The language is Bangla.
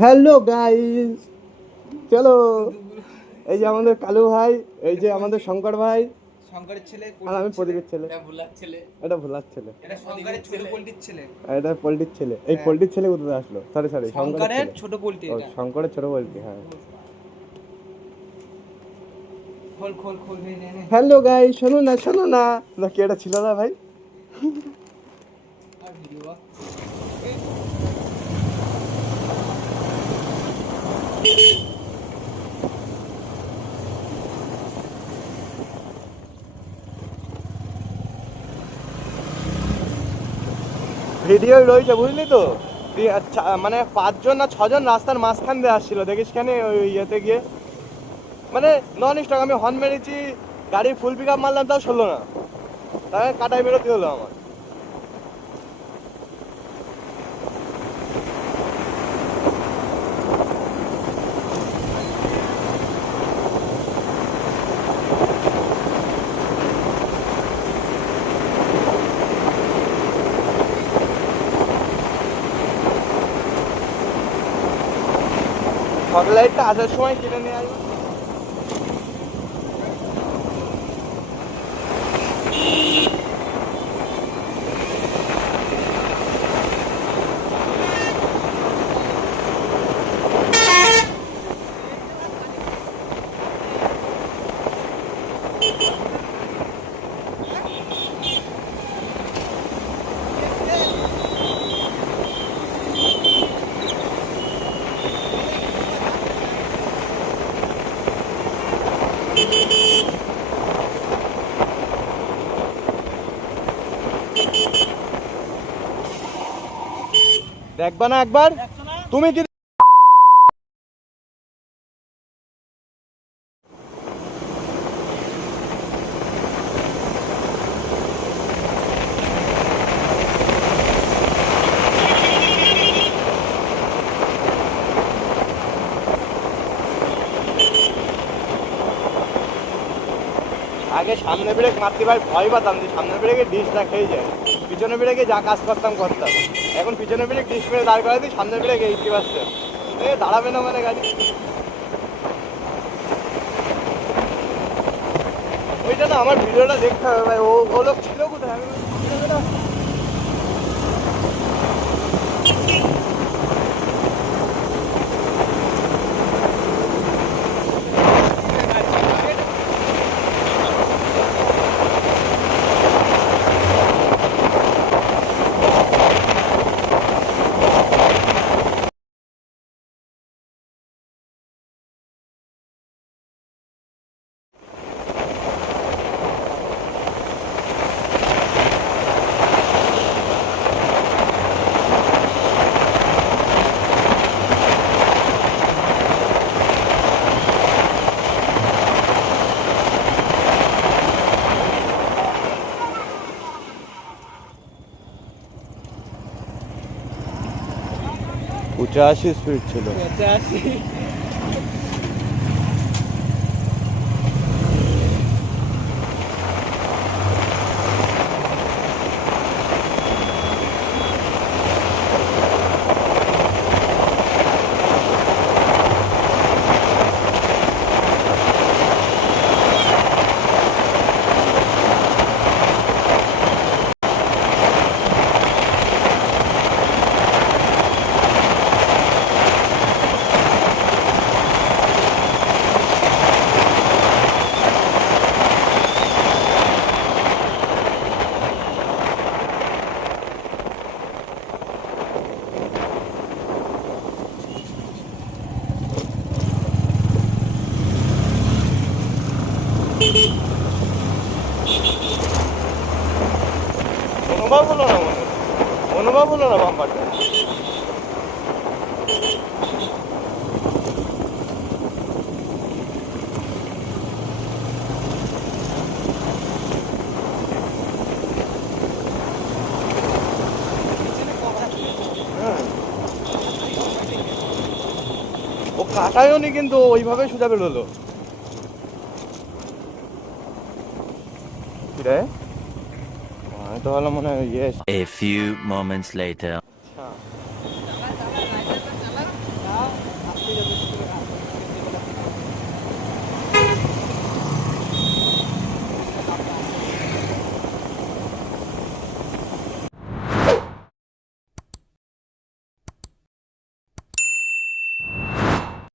হ্যালো গাইস, চলো। এই যে আমাদের কালু ভাই, এই যে আমাদের শঙ্কর ভাই, শঙ্করের ছেলে, আর আমি প্রদীপের ছেলে। এটা ভোলার ছেলে, এটা ভোলার ছেলে, এটা শঙ্করের ছোট পোল্ট্রির ছেলে, আর এটা পোল্ট্রির ছেলে। এই পোল্ট্রির ছেলে কোথায় আসলো? সরি সরি, শঙ্করের শঙ্করের ছেলে। ছোট পোল্ট্রি ও এটা। শঙ্করের ছোট পোল্ট্রি, হ্যাঁ। খোল খোল খোল, নে নে নে। হ্যালো গাইস, শোনো না শোনো না, না কি এটা ছিল না ভাই? আর ভিডিও বল। ভিডিও রয়েছে, বুঝলি তো? আচ্ছা, মানে 5জন না 6জন রাস্তার মাঝখান দিয়ে আসছিল, দেখিস কেন ওই ইয়েতে গিয়ে? মানে নন স্টপ, আমি হর্ন মেরেছি, গাড়ি ফুল পিক আপ মারলাম, তাও শুনলো না। তাই কাটাই বেরোতে হলো আমার। ফগ লাইটটা আসার সময় কিনে নিয়ে আসবো। দেখবা না একবার? তুমি কি আগে সামনে ব্রেক মারতে ভাই ভয় পাতাম যে সামনে ব্রেকে ডিসটা খেয়ে যায়, পিছনে ব্রেকে যা কাজ করতাম করতাম। এখন পিছনে ব্রেক ডিস মেরে দাঁড় করাই দিই, সামনে ব্রেক 80%, দাঁড়াবে না মানে গাড়ি। ওইটা না, আমার ভিডিওটা দেখতে হবে ভাই। ও লোক ছিল কোথায়? আমি পঁচাশি স্পিড ছিল। 85। অনুভব হলো না মনে, অনুভব হলো না বাম্পারটা। ও কাটায়ও নি, কিন্তু ওইভাবে সোজা বেরোলো। কি রে? আমি তো ভালো মনে হয় ইয়ে। A few moments later.